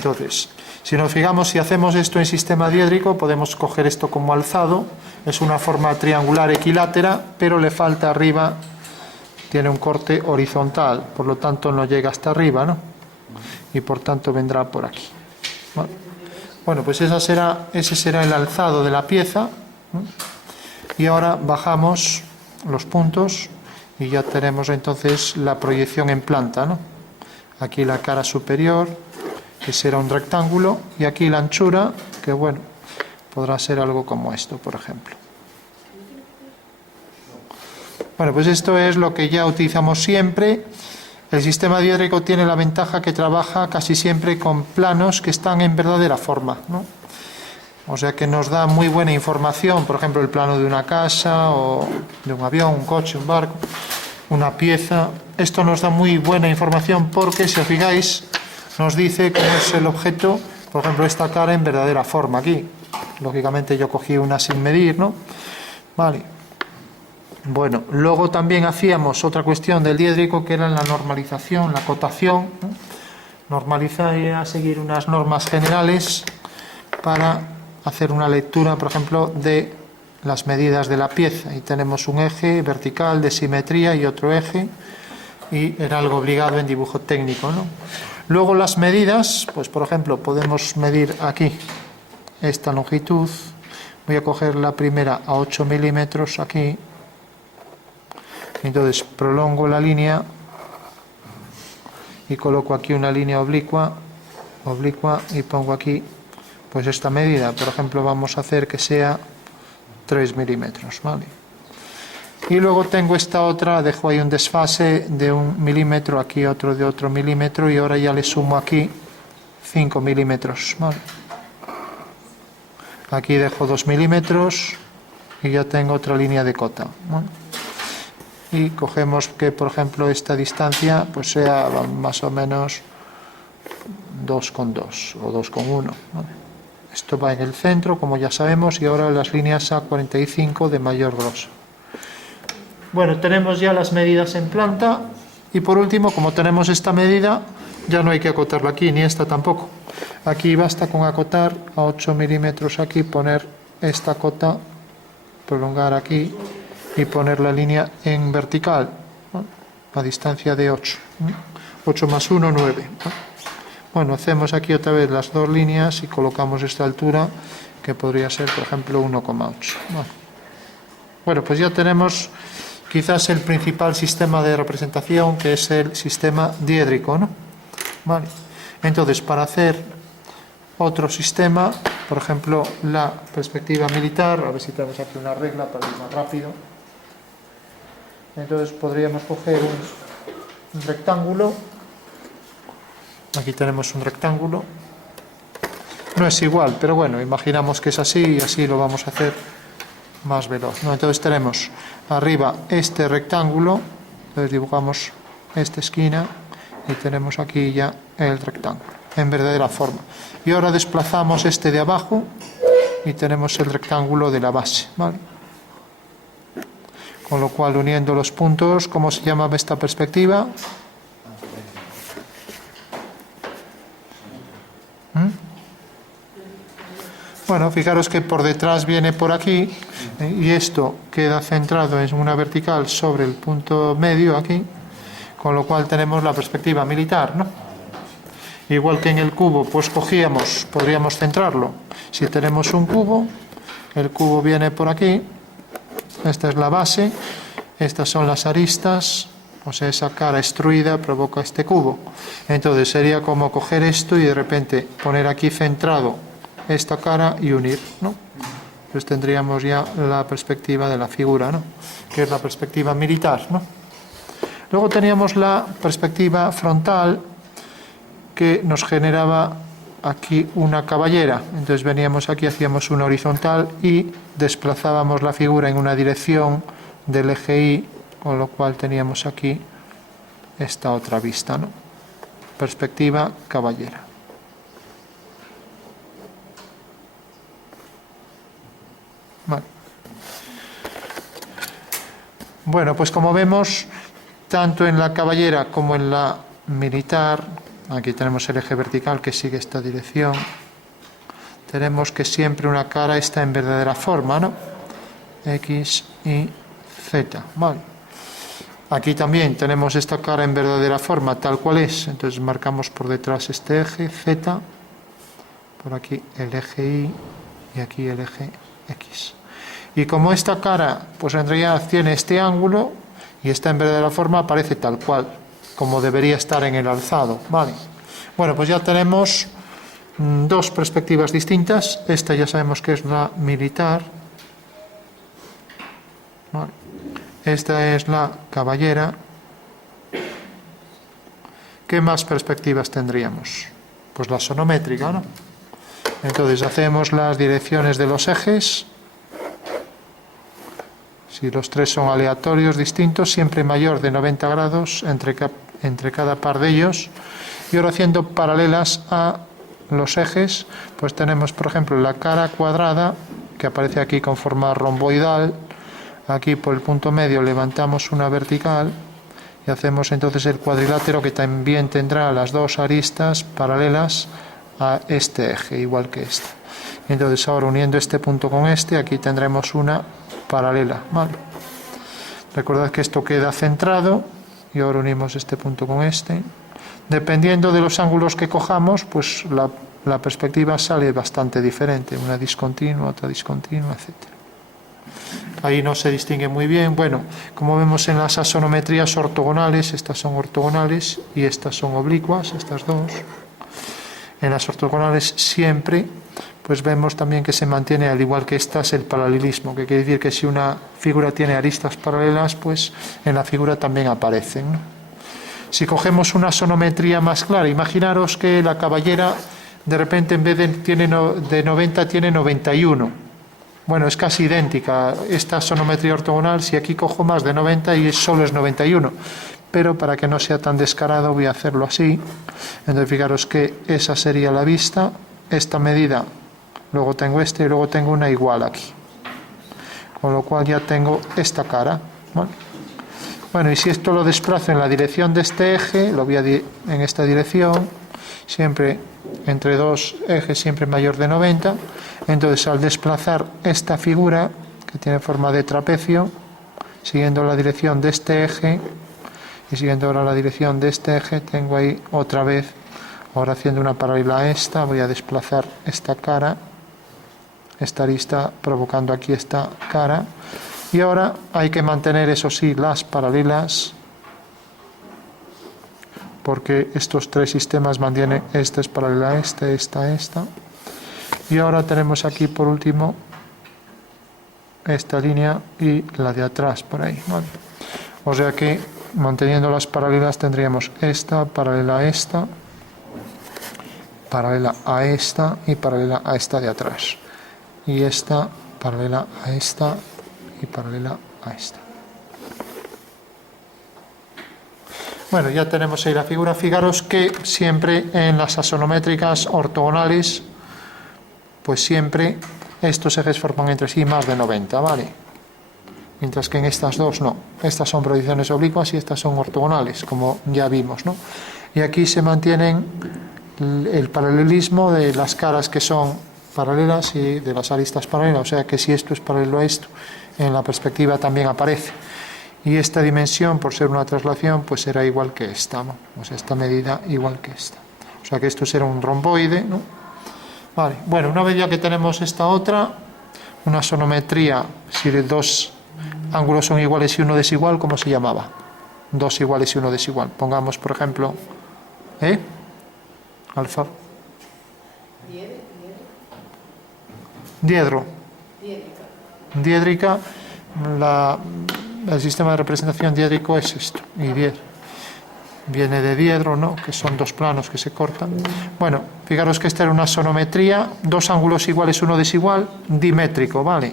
Entonces, si nos fijamos, si hacemos esto en sistema diédrico, podemos coger esto como alzado. Es una forma triangular equilátera, pero le falta arriba, tiene un corte horizontal, por lo tanto no llega hasta arriba, ¿no? Y por tanto vendrá por aquí. Bueno, pues ese será el alzado de la pieza, ¿no? Y ahora bajamos los puntos y ya tenemos entonces la proyección en planta, ¿no? Aquí la cara superior, que será un rectángulo, y aquí la anchura, que bueno, podrá ser algo como esto, por ejemplo. Bueno, pues esto es lo que ya utilizamos siempre. El sistema diédrico tiene la ventaja que trabaja casi siempre con planos que están en verdadera forma, ¿no? O sea que nos da muy buena información, por ejemplo, el plano de una casa o de un avión, un coche, un barco, una pieza. Esto nos da muy buena información porque, si os fijáis, nos dice cómo es el objeto, por ejemplo, esta cara en verdadera forma aquí. Lógicamente yo cogí una sin medir, ¿no? Vale. Bueno, luego también hacíamos otra cuestión del diédrico, que era la normalización, la cotación, ¿no? Normalizar era seguir unas normas generales para hacer una lectura, por ejemplo, de las medidas de la pieza. Y tenemos un eje vertical de simetría y otro eje, y era algo obligado en dibujo técnico, ¿no? Luego las medidas, pues por ejemplo, podemos medir aquí esta longitud. Voy a coger la primera a 8 milímetros aquí. Entonces prolongo la línea y coloco aquí una línea oblicua y pongo aquí pues esta medida. Por ejemplo, vamos a hacer que sea 3 milímetros, ¿vale? Y luego tengo esta otra, dejo ahí un desfase de 1 milímetro, aquí otro de otro milímetro, y ahora ya le sumo aquí 5 milímetros, ¿vale? Aquí dejo 2 milímetros y ya tengo otra línea de cota, ¿vale? Y cogemos que, por ejemplo, esta distancia pues sea más o menos 2,2 o 2,1, ¿vale? Esto va en el centro, como ya sabemos, y ahora las líneas A45 de mayor grosor. Bueno, tenemos ya las medidas en planta, y por último, como tenemos esta medida, ya no hay que acotarla aquí, ni esta tampoco. Aquí basta con acotar a 8 milímetros aquí, poner esta cota, prolongar aquí y poner la línea en vertical, ¿no? A distancia de 8. 8 más 1, 9. Bueno, hacemos aquí otra vez las dos líneas y colocamos esta altura, que podría ser, por ejemplo, 1,8. Bueno, pues ya tenemos quizás el principal sistema de representación, que es el sistema diédrico, ¿no? Vale. Entonces, para hacer otro sistema, por ejemplo, la perspectiva militar, a ver si tenemos aquí una regla para ir más rápido. Entonces podríamos coger un rectángulo. Aquí tenemos un rectángulo. No es igual, pero bueno, imaginamos que es así, y así lo vamos a hacer más veloz, ¿no? Entonces tenemos arriba este rectángulo, entonces dibujamos esta esquina y tenemos aquí ya el rectángulo en verdadera forma. Y ahora desplazamos este de abajo y tenemos el rectángulo de la base, ¿vale? Con lo cual, uniendo los puntos, ¿cómo se llama esta perspectiva? Bueno, fijaros que por detrás viene por aquí, y esto queda centrado en una vertical sobre el punto medio aquí, con lo cual tenemos la perspectiva militar, ¿no? Igual que en el cubo, pues podríamos centrarlo. Si tenemos un cubo, el cubo viene por aquí. Esta es la base, estas son las aristas, o sea, esa cara extruida provoca este cubo. Entonces sería como coger esto y de repente poner aquí centrado esta cara y unir, ¿no? Pues tendríamos ya la perspectiva de la figura, ¿no? Que es la perspectiva militar, ¿no? Luego teníamos la perspectiva frontal, que nos generaba aquí una caballera. Entonces veníamos aquí, hacíamos una horizontal y desplazábamos la figura en una dirección del eje Y, con lo cual teníamos aquí esta otra vista, ¿no? Perspectiva caballera. Vale. Bueno, pues como vemos, tanto en la caballera como en la militar, Aquí tenemos el eje vertical que sigue esta dirección. Tenemos que siempre una cara está en verdadera forma, ¿no? X, Y, Z. Vale. Aquí también tenemos esta cara en verdadera forma, tal cual es. Entonces marcamos por detrás este eje Z, por aquí el eje Y y aquí el eje X. Y como esta cara, pues en realidad tiene este ángulo y está en verdadera forma, aparece tal cual, como debería estar en el alzado. Vale. Bueno, pues ya tenemos dos perspectivas distintas. Esta ya sabemos que es la militar. Vale. Esta es la caballera. ¿Qué más perspectivas tendríamos? Pues la sonométrica, ¿no? Entonces hacemos las direcciones de los ejes. Si los tres son aleatorios, distintos, siempre mayor de 90 grados entre cada par de ellos. Y ahora haciendo paralelas a los ejes, pues tenemos, por ejemplo, la cara cuadrada, que aparece aquí con forma romboidal. Aquí por el punto medio levantamos una vertical y hacemos entonces el cuadrilátero, que también tendrá las dos aristas paralelas a este eje, igual que esta. Entonces ahora uniendo este punto con este, aquí tendremos una paralela. Vale. Recordad que esto queda centrado y ahora unimos este punto con este. Dependiendo de los ángulos que cojamos, pues la perspectiva sale bastante diferente, una discontinua, otra discontinua, etc. Ahí no se distingue muy bien. Bueno, como vemos en las asonometrías ortogonales, estas son ortogonales y estas son oblicuas, estas dos. En las ortogonales siempre, pues vemos también que se mantiene, al igual que estas, el paralelismo, que quiere decir que si una figura tiene aristas paralelas, pues en la figura también aparecen, ¿no? Si cogemos una sonometría más clara, imaginaros que la caballera de repente en vez de 90 tiene 91. Bueno, es casi idéntica esta sonometría ortogonal. Si aquí cojo más de 90 y solo es 91, pero para que no sea tan descarado voy a hacerlo así. Entonces fijaros que esa sería la vista, esta medida, luego tengo este y luego tengo una igual aquí, con lo cual ya tengo esta cara, ¿vale? Bueno, y si esto lo desplazo en la dirección de este eje, lo voy en esta dirección, siempre entre dos ejes, siempre mayor de 90. Entonces al desplazar esta figura, que tiene forma de trapecio, siguiendo la dirección de este eje, y siguiendo ahora la dirección de este eje, tengo ahí otra vez, ahora haciendo una paralela a esta, voy a desplazar esta cara, esta arista provocando aquí esta cara. Y ahora hay que mantener, eso sí, las paralelas, porque estos tres sistemas mantienen, esta es paralela a este, esta. Y ahora tenemos aquí por último esta línea y la de atrás por ahí, ¿vale? O sea que manteniendo las paralelas tendríamos esta paralela a esta, paralela a esta y paralela a esta de atrás. Y esta paralela a esta y paralela a esta. Bueno, ya tenemos ahí la figura. Fijaros que siempre en las asonométricas ortogonales, pues siempre estos ejes forman entre sí más de 90, ¿vale? Mientras que en estas dos no. Estas son proyecciones oblicuas y estas son ortogonales, como ya vimos, ¿no? Y aquí se mantienen el paralelismo de las caras que son paralelas y de las aristas paralelas. O sea que si esto es paralelo a esto, en la perspectiva también aparece. Y esta dimensión, por ser una traslación, pues será igual que esta, ¿no? O sea, esta medida igual que esta. O sea que esto será un romboide, ¿no? Vale, bueno, una vez ya que tenemos esta otra, una sonometría, si de dos ángulos son iguales y uno desigual, ¿cómo se llamaba? Dos iguales y uno desigual. Pongamos, por ejemplo, alfa. Diedro. Diédrica. El sistema de representación diédrico es esto. Y viene de diedro, ¿no? Que son dos planos que se cortan. Bueno, fijaros que esta era una sonometría, dos ángulos iguales, uno desigual, dimétrico, ¿vale?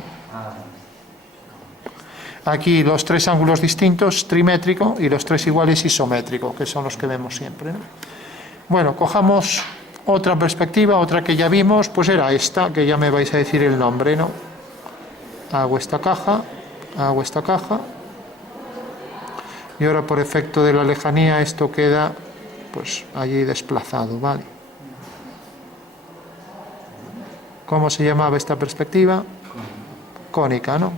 Aquí los tres ángulos distintos, trimétrico, y los tres iguales, isométrico, que son los que vemos siempre, ¿no? Bueno, cojamos otra perspectiva, otra que ya vimos, pues era esta, que ya me vais a decir el nombre, ¿no? Hago esta caja, y ahora por efecto de la lejanía esto queda pues allí desplazado, ¿vale? ¿Cómo se llamaba esta perspectiva? Cónica, ¿no?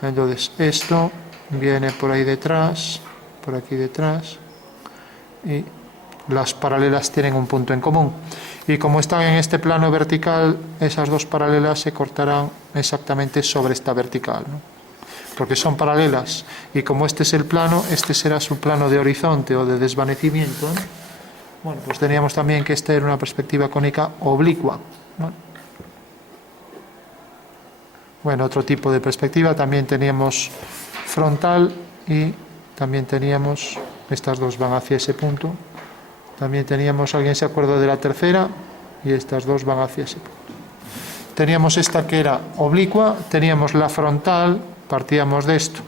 Entonces esto viene por ahí detrás, por aquí detrás, y las paralelas tienen un punto en común. Y como están en este plano vertical, esas dos paralelas se cortarán exactamente sobre esta vertical, ¿no? Porque son paralelas. Y como este es el plano, este será su plano de horizonte o de desvanecimiento, ¿no? Bueno, pues teníamos también que esta era una perspectiva cónica oblicua, ¿no? Bueno, otro tipo de perspectiva, también teníamos frontal y también teníamos, estas dos van hacia ese punto, también teníamos, ¿alguien se acuerda de la tercera? Y estas dos van hacia ese punto. Teníamos esta que era oblicua, teníamos la frontal, partíamos de esto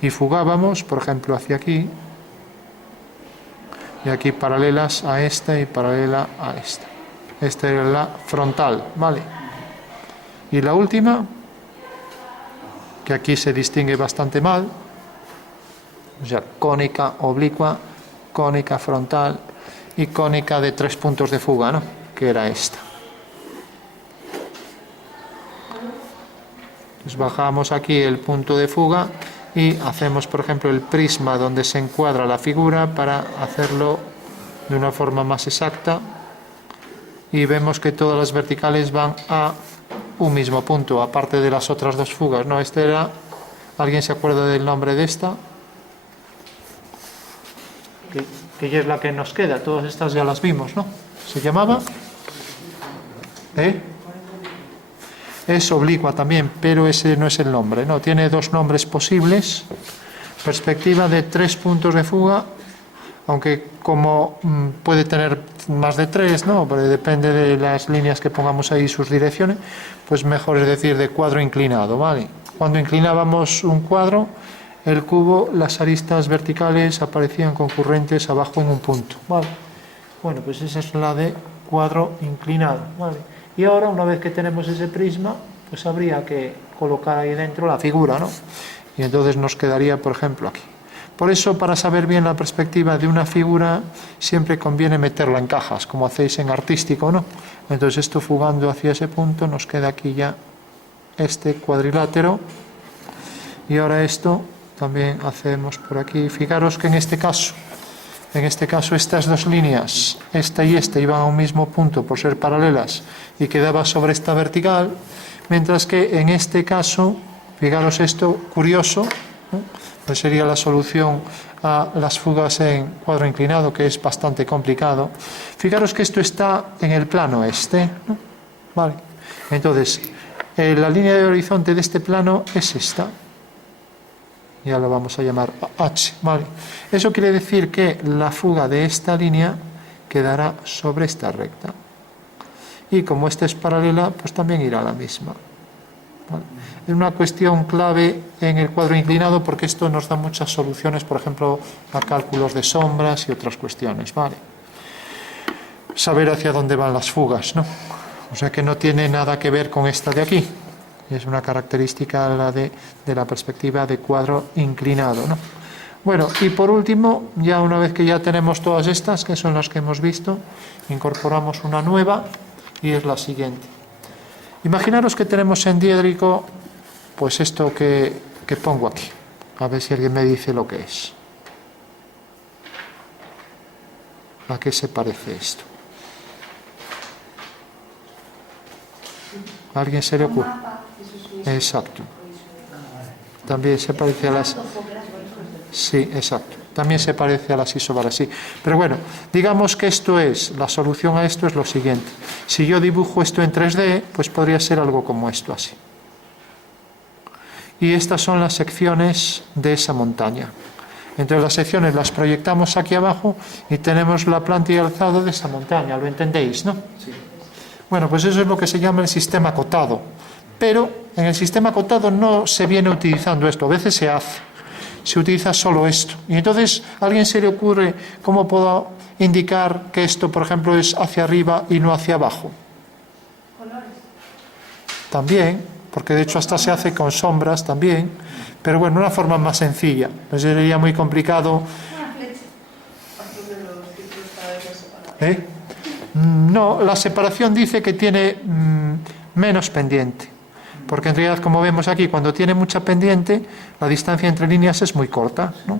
y fugábamos, por ejemplo, hacia aquí, y aquí paralelas a esta y paralela a esta. Esta era la frontal, ¿vale? Y la última, que aquí se distingue bastante mal, o sea, cónica oblicua, cónica frontal y cónica de 3 puntos de fuga, ¿no? Que era esta. Entonces bajamos aquí el punto de fuga y hacemos, por ejemplo, el prisma donde se encuadra la figura para hacerlo de una forma más exacta, y vemos que todas las verticales van a un mismo punto, aparte de las otras dos fugas, ¿no? Este era, ¿alguien se acuerda del nombre de esta? Que ya es la que nos queda, todas estas ya las vimos, ¿no? ¿Se llamaba? Es oblicua también, pero ese no es el nombre, ¿no? Tiene dos nombres posibles. Perspectiva de 3 puntos de fuga, aunque como puede tener más de 3, ¿no? Pero depende de las líneas que pongamos ahí, sus direcciones, pues mejor es decir de cuadro inclinado, ¿vale? Cuando inclinábamos un cuadro, el cubo, las aristas verticales aparecían concurrentes abajo en un punto, ¿vale? Bueno, pues esa es la de cuadro inclinado, ¿vale? Y ahora, una vez que tenemos ese prisma, pues habría que colocar ahí dentro la figura, ¿no? Y entonces nos quedaría, por ejemplo, aquí. Por eso, para saber bien la perspectiva de una figura, siempre conviene meterla en cajas, como hacéis en artístico, ¿no? Entonces esto fugando hacia ese punto, nos queda aquí ya este cuadrilátero. Y ahora esto también hacemos por aquí. Fijaros que en este caso estas dos líneas, esta y esta, iban a un mismo punto por ser paralelas y quedaba sobre esta vertical, mientras que en este caso, fijaros esto curioso, ¿no? Pues sería la solución a las fugas en cuadro inclinado, que es bastante complicado. Fijaros que esto está en el plano este, ¿no? Vale. Entonces, la línea de horizonte de este plano es esta. Ya lo vamos a llamar H, ¿vale? Eso quiere decir que la fuga de esta línea quedará sobre esta recta. Y como esta es paralela, pues también irá a la misma, ¿vale? Es una cuestión clave en el cuadro inclinado porque esto nos da muchas soluciones, por ejemplo, a cálculos de sombras y otras cuestiones, ¿vale? Saber hacia dónde van las fugas, ¿no? O sea que no tiene nada que ver con esta de aquí. Es una característica la de la perspectiva de cuadro inclinado, ¿no? Bueno, y por último, ya una vez que ya tenemos todas estas, que son las que hemos visto, incorporamos una nueva y es la siguiente. Imaginaros que tenemos en diédrico, pues esto que pongo aquí. A ver si alguien me dice lo que es. ¿A qué se parece esto? ¿A alguien se le ocurre? Exacto. También se parece a las... Sí, exacto. También se parece a las isóbaras, sí. Pero bueno, digamos que esto es, la solución a esto es lo siguiente. Si yo dibujo esto en 3D, pues podría ser algo como esto, así. Y estas son las secciones de esa montaña. Entonces las secciones las proyectamos aquí abajo y tenemos la planta y alzado de esa montaña. ¿Lo entendéis, no? Sí. Bueno, pues eso es lo que se llama el sistema acotado. Pero en el sistema acotado no se viene utilizando esto, a veces se hace. Se utiliza solo esto. Y entonces, ¿a alguien se le ocurre cómo puedo indicar que esto, por ejemplo, es hacia arriba y no hacia abajo? ¿Colores? También, porque de hecho hasta se hace con sombras también, pero bueno, una forma más sencilla. No sería muy complicado. Una flecha. ¿Eh? No, la separación dice que tiene menos pendiente, porque en realidad, como vemos aquí, cuando tiene mucha pendiente, la distancia entre líneas es muy corta, ¿no?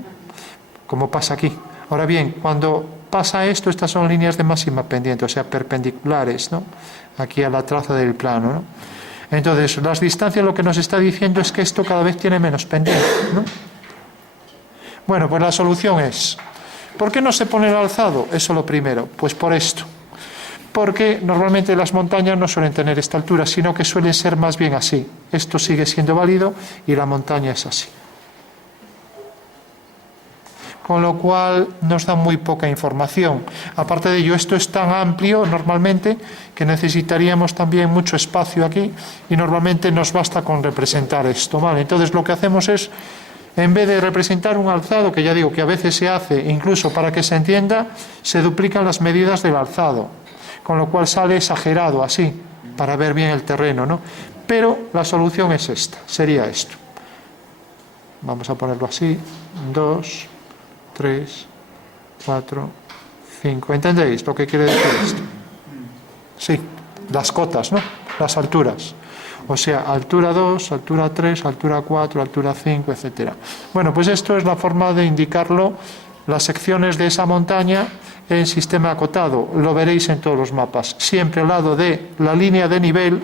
Como pasa aquí. Ahora bien, cuando pasa esto, estas son líneas de máxima pendiente, o sea, perpendiculares, ¿no? Aquí a la traza del plano, ¿no? Entonces, las distancias lo que nos está diciendo es que esto cada vez tiene menos pendiente, ¿no? Bueno, pues la solución es, ¿por qué no se pone el alzado? Eso lo primero, pues por esto. Porque normalmente las montañas no suelen tener esta altura, sino que suelen ser más bien así. Esto sigue siendo válido y la montaña es así. Con lo cual nos da muy poca información. Aparte de ello, esto es tan amplio normalmente que necesitaríamos también mucho espacio aquí y normalmente nos basta con representar esto, ¿vale? Entonces lo que hacemos es, en vez de representar un alzado, que ya digo que a veces se hace, incluso para que se entienda, se duplican las medidas del alzado, con lo cual sale exagerado así, para ver bien el terreno, ¿no? Pero la solución es esta, sería esto. Vamos a ponerlo así, 2, 3, 4, 5. ¿Entendéis lo que quiere decir esto? Sí, las cotas, ¿no? Las alturas. O sea, altura 2, altura 3, altura 4, altura 5, etc. Bueno, pues esto es la forma de indicarlo, las secciones de esa montaña en sistema acotado. Lo veréis en todos los mapas. Siempre al lado de la línea de nivel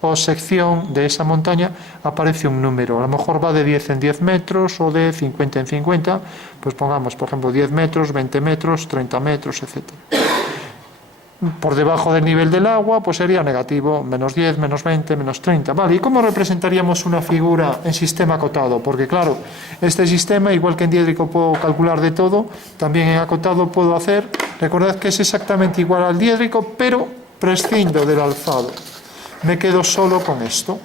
o sección de esa montaña aparece un número. A lo mejor va de 10 en 10 metros o de 50 en 50. Pues pongamos, por ejemplo, 10 metros, 20 metros, 30 metros, etc. Por debajo del nivel del agua, pues sería negativo, menos 10, menos 20, menos 30. Vale, ¿y cómo representaríamos una figura en sistema acotado? Porque claro, este sistema, igual que en diédrico puedo calcular de todo, también en acotado puedo hacer, recordad que es exactamente igual al diédrico, pero prescindo del alzado. Me quedo solo con esto.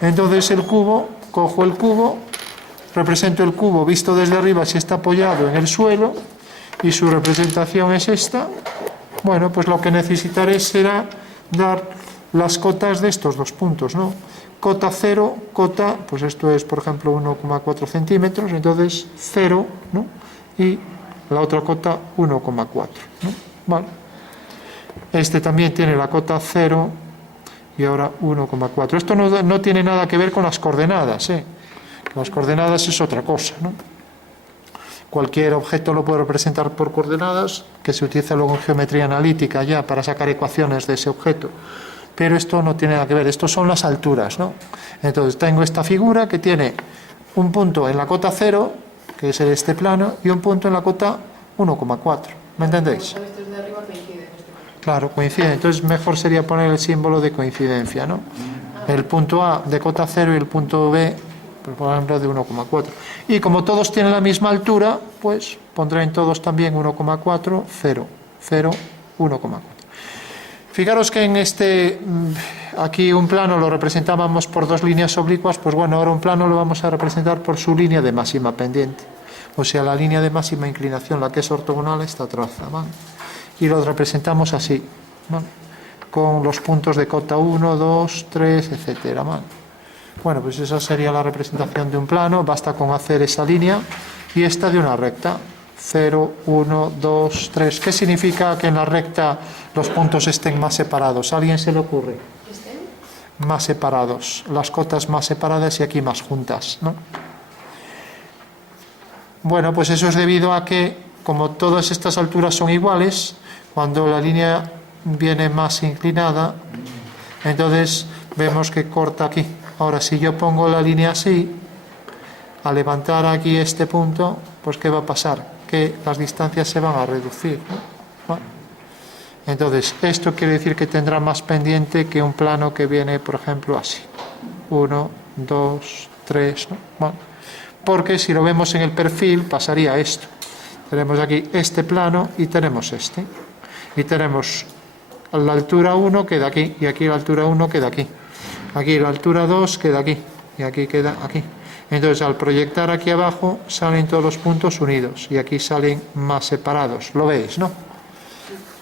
Entonces el cubo, cojo el cubo, represento el cubo visto desde arriba si está apoyado en el suelo, y su representación es esta. Bueno, pues lo que necesitaré será dar las cotas de estos dos puntos, ¿no? Cota 0, cota, pues esto es, por ejemplo, 1,4 centímetros, entonces 0, ¿no? Y la otra cota 1,4, ¿no? Vale. Este también tiene la cota 0 y ahora 1,4. Esto no tiene nada que ver con las coordenadas, ¿eh? Las coordenadas es otra cosa, ¿no? Cualquier objeto lo puedo representar por coordenadas, que se utiliza luego en geometría analítica ya para sacar ecuaciones de ese objeto. Pero esto no tiene nada que ver, esto son las alturas, ¿no? Entonces tengo esta figura que tiene un punto en la cota 0, que es este plano, y un punto en la cota 1,4. ¿Me entendéis? Claro, coincide. Entonces mejor sería poner el símbolo de coincidencia, ¿no? El punto A de cota 0 y el punto B, por ejemplo, de 1,4. Y como todos tienen la misma altura, pues pondré en todos también 1,4, 0, 0, 1,4. Fijaros que en aquí un plano lo representábamos por dos líneas oblicuas, pues bueno, ahora un plano lo vamos a representar por su línea de máxima pendiente. O sea, la línea de máxima inclinación, la que es ortogonal a esta traza, ¿vale? Y lo representamos así, ¿vale? Con los puntos de cota 1, 2, 3, etcétera, ¿vale? Bueno, pues esa sería la representación de un plano, basta con hacer esa línea y esta de una recta, 0, 1, 2, 3. ¿Qué significa que en la recta los puntos estén más separados? ¿A alguien se le ocurre? Más separados, las cotas más separadas y aquí más juntas, ¿no? Bueno, pues eso es debido a que, como todas estas alturas son iguales, cuando la línea viene más inclinada, entonces vemos que corta aquí. Ahora, si yo pongo la línea así, al levantar aquí este punto, pues ¿qué va a pasar? Que las distancias se van a reducir, ¿no? Bueno, entonces, esto quiere decir que tendrá más pendiente que un plano que viene, por ejemplo, así. 1, 2, 3, ¿no? Bueno, porque si lo vemos en el perfil, pasaría esto. Tenemos aquí este plano y tenemos este. Y tenemos la altura 1 queda aquí, y aquí la altura 1 queda aquí. Aquí la altura 2 queda aquí, y aquí queda aquí. Entonces, al proyectar aquí abajo, salen todos los puntos unidos, y aquí salen más separados. ¿Lo veis, no?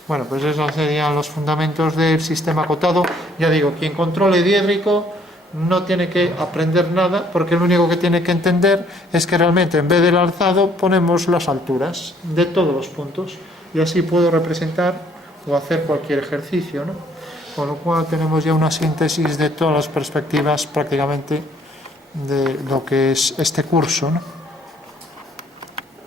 Bueno, pues esos serían los fundamentos del sistema acotado. Ya digo, quien controle diédrico no tiene que aprender nada, porque lo único que tiene que entender es que realmente en vez del alzado ponemos las alturas de todos los puntos. y así puedo representar o hacer cualquier ejercicio, ¿no? Con lo cual tenemos ya una síntesis de todas las perspectivas prácticamente de lo que es este curso, ¿no?